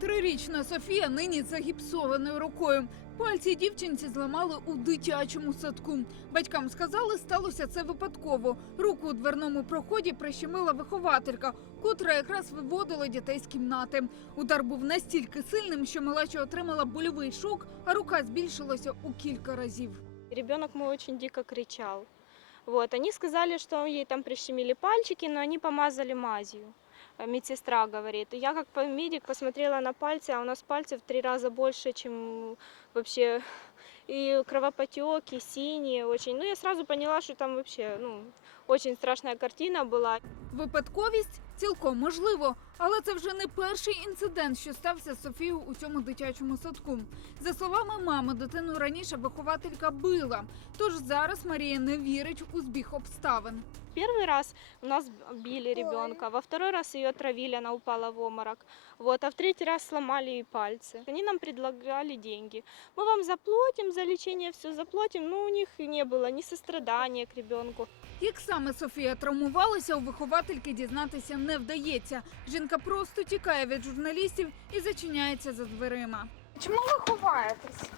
Трирічна Софія нині загіпсованою рукою. Пальці дівчинці зламали у дитячому садку. Батькам сказали, сталося це випадково. Руку у дверному проході прищемила вихователька, котра якраз виводила дітей з кімнати. Удар був настільки сильним, що малеча отримала больовий шок, а рука збільшилася у кілька разів. Ребенок мой очень дико кричал. Вот, они сказали, что ей там прищемили пальчики, но они помазали мазью. Э, Медсестра говорит. И Я как по- медик посмотрела на пальцы, а у нас пальцы в три раза больше, чем вообще и кровопотеки, синие очень. Ну, я сразу поняла, что там вообще, ну, очень страшная картина была. Випадковість цілком можливо, але це вже не перший інцидент, що стався з Софією у цьому дитячому садку. За словами мами, дитину раніше вихователька била. Тож зараз Марія не вірить у збіг обставин. Первый раз у нас били ребенка, во второй раз ее отравили, она упала в обморок, вот, а в третий раз сломали ей пальцы. Они нам предлагали деньги. Мы вам заплатим за лечение, все заплатим, но у них не было ни сострадания к ребенку. Як саме Софія травмувалася, у виховательки дізнатися не вдається. Жінка просто тікає від журналістів і зачиняється за дверима. Чому ви ховаєтесь?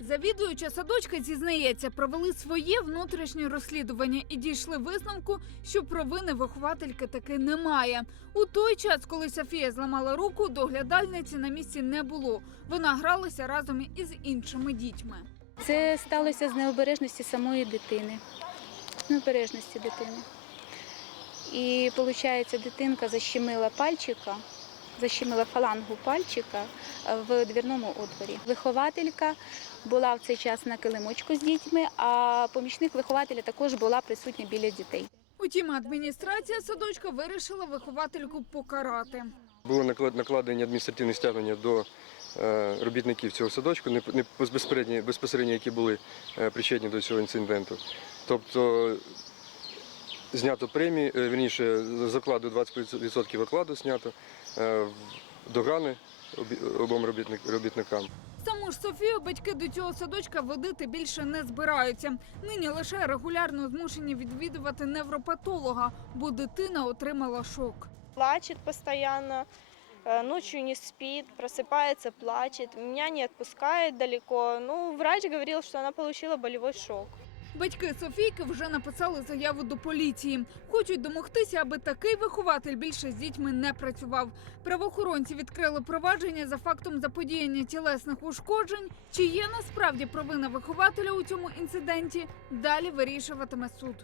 Завідуюча садочка зізнається, провели своє внутрішнє розслідування і дійшли висновку, що провини виховательки таки немає. У той час, коли Софія зламала руку, доглядальниці на місці не було. Вона гралася разом із іншими дітьми. Це сталося з необережності самої дитини. Необережності дитини. І виходить, дитинка защемила пальчика, защемила фалангу пальчика е, в двірному отворі. Вихователька була в цей час на килимочку з дітьми, а помічник вихователя також була присутня біля дітей. Утім, адміністрація садочка вирішила виховательку покарати. Було наклад- накладені адміністративні стягнення до е, робітників цього садочку, не, не безпосередньо, безпосередньо, які були е, причетні до цього інциденту. Тобто знято премії, е, вірніше, з закладу 20% окладу знято, е, в- догани обом робітник, робітникам. Саму ж Софію батьки до цього садочка водити більше не збираються. Нині лише регулярно змушені відвідувати невропатолога, бо дитина отримала шок. Плачет постоянно, э, ночью не спит, просыпается, плачет, меня не отпускает далеко. Ну, врач говорил, что она получила болевой шок. Батьки Софійки вже написали заяву до поліції. Хочуть домогтися, аби такий вихователь більше з дітьми не працював. Правоохоронці відкрили провадження за фактом заподіяння тілесних ушкоджень. Чи є насправді провина вихователя у цьому інциденті? Далі вирішуватиме суд.